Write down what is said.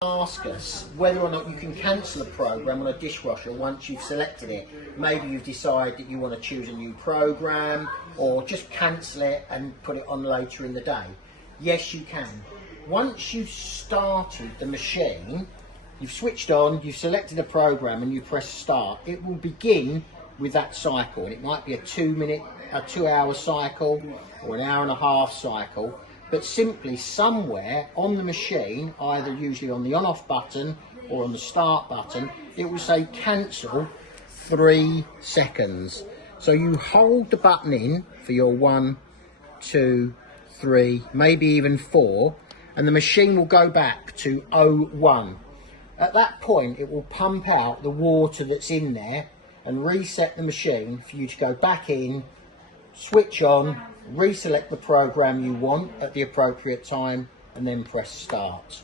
ask us whether or not you can cancel a program on a dishwasher once you've selected it. Maybe you've decided that you want to choose a new program, or just cancel it and put it on later in the day. Yes, you can. Once you've started the machine, you've switched on, you've selected a program and you press start, it will begin with that cycle. And it might be a 2-hour cycle or an hour and a half cycle. But simply somewhere on the machine, either usually on the on-off button or on the start button, it will say cancel 3 seconds. So you hold the button in for your 1, 2, 3, maybe even 4, and the machine will go back to 01. At that point, it will pump out the water that's in there and reset the machine for you to go back in, switch on, reselect the program you want at the appropriate time, and then press start.